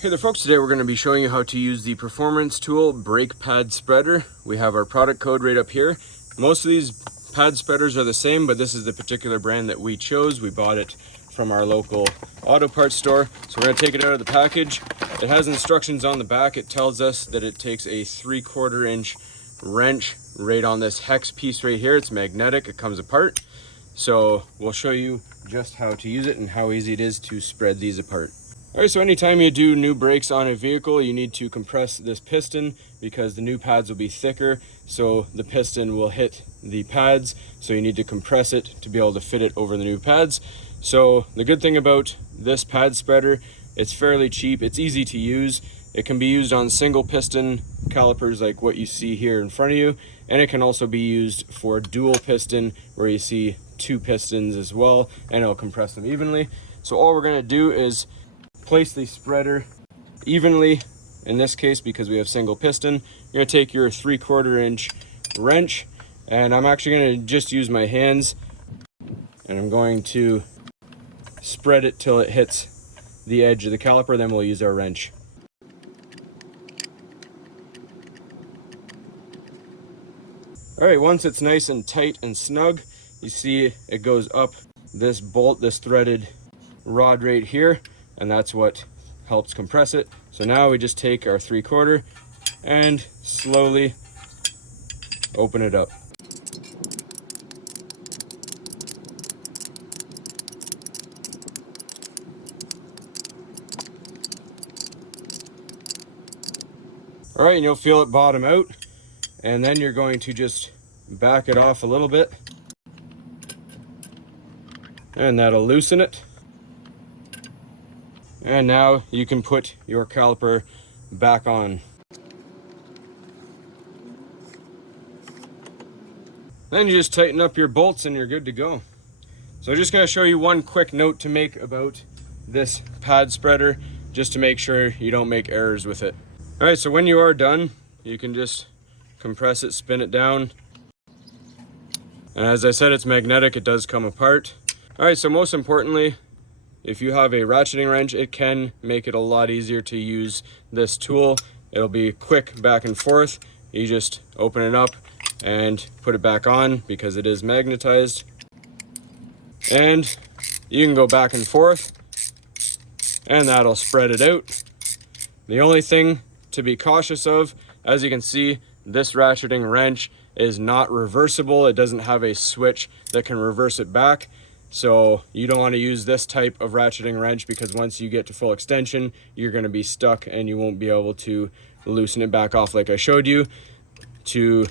Hey there folks, today we're going to be showing you how to use the performance tool brake pad spreader. We have our product code right up here. Most of these pad spreaders are the same, but this is the particular brand that we chose. We bought it from our local auto parts store. So we're going to take it out of the package. It has instructions on the back. It tells us that it takes a 3/4 inch wrench right on this hex piece right here. It's magnetic, it comes apart. So we'll show you just how to use it and how easy it is to spread these apart. All right, so anytime you do new brakes on a vehicle, you need to compress this piston because the new pads will be thicker, so the piston will hit the pads, so you need to compress it to be able to fit it over the new pads. So the good thing about this pad spreader, it's fairly cheap, it's easy to use. It can be used on single piston calipers like what you see here in front of you, and it can also be used for dual piston where you see two pistons as well, and it'll compress them evenly. So all we're gonna do is place the spreader evenly. In this case, because we have single piston, you're gonna take your 3/4 inch wrench, and I'm actually gonna just use my hands, and I'm going to spread it till it hits the edge of the caliper, then we'll use our wrench. All right, once it's nice and tight and snug, you see it goes up this bolt, this threaded rod right here, and that's what helps compress it. So now we just take our 3/4 and slowly open it up. All right, and you'll feel it bottom out, and then you're going to just back it off a little bit, and that'll loosen it. And now you can put your caliper back on. Then you just tighten up your bolts and you're good to go. So I'm just going to show you one quick note to make about this pad spreader, just to make sure you don't make errors with it. All right, so when you are done, you can just compress it, spin it down. And as I said, it's magnetic, it does come apart. All right, so most importantly, if you have a ratcheting wrench, it can make it a lot easier to use this tool. It'll be quick back and forth. You just open it up and put it back on because it is magnetized. And you can go back and forth, and that'll spread it out. The only thing to be cautious of, as you can see, this ratcheting wrench is not reversible. It doesn't have a switch that can reverse it back. So you don't want to use this type of ratcheting wrench because once you get to full extension, you're going to be stuck and you won't be able to loosen it back off like I showed you. To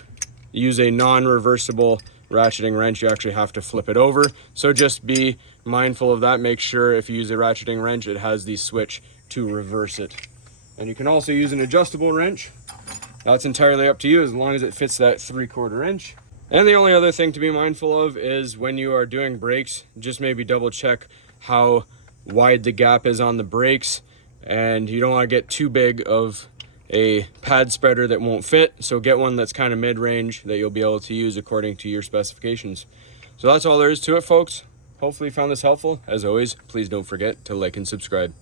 use a non-reversible ratcheting wrench, you actually have to flip it over. So just be mindful of that. Make sure if you use a ratcheting wrench, it has the switch to reverse it. And you can also use an adjustable wrench. That's entirely up to you as long as it fits that 3/4 inch. And the only other thing to be mindful of is when you are doing brakes, just maybe double check how wide the gap is on the brakes, and you don't want to get too big of a pad spreader that won't fit. So get one that's kind of mid-range that you'll be able to use according to your specifications. So that's all there is to it, folks. Hopefully you found this helpful. As always, please don't forget to like and subscribe.